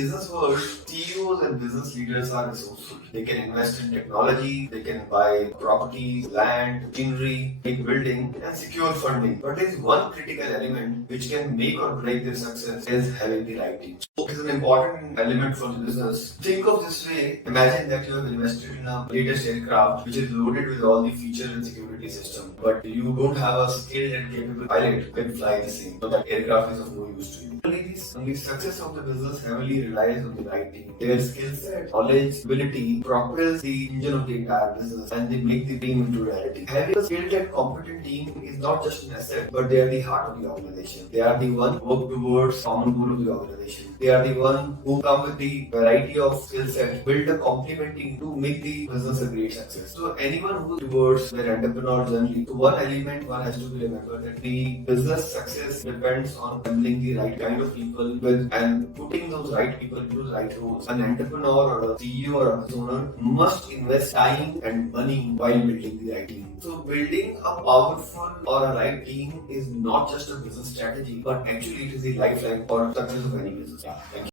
business world, CEOs and business leaders are resourceful. They can invest in technology, they can buy property, land, machinery, big building, and secure funding. But there is one critical element which can make or break their success is having the right team. So it is an important element for the business. Think of this way: imagine that you have invested in a latest aircraft which is loaded with all the features and security system, but you don't have a skilled and capable pilot who can fly the same. So that aircraft is of no use to you. The success of the business heavily relies on the right team. Their skill set, knowledge, ability propels the engine of the entire business, and they make the dream into reality. Having a skilled and competent team is not just an asset, but they are the heart of the organization. They are the one who work towards common goal of the organization. They are the one who come with the variety of skill sets, build a complementing to make the business a great success. So anyone who towards their entrepreneur journey, to one element one has to be remembered that the business success depends on building the right kind of people with and putting those right people into the right roles. An entrepreneur or a CEO or a business owner must invest time and money while building the right team. So building a powerful or a right team is not just a business strategy, but actually it is the lifeline for success of any business. Yeah, thank you.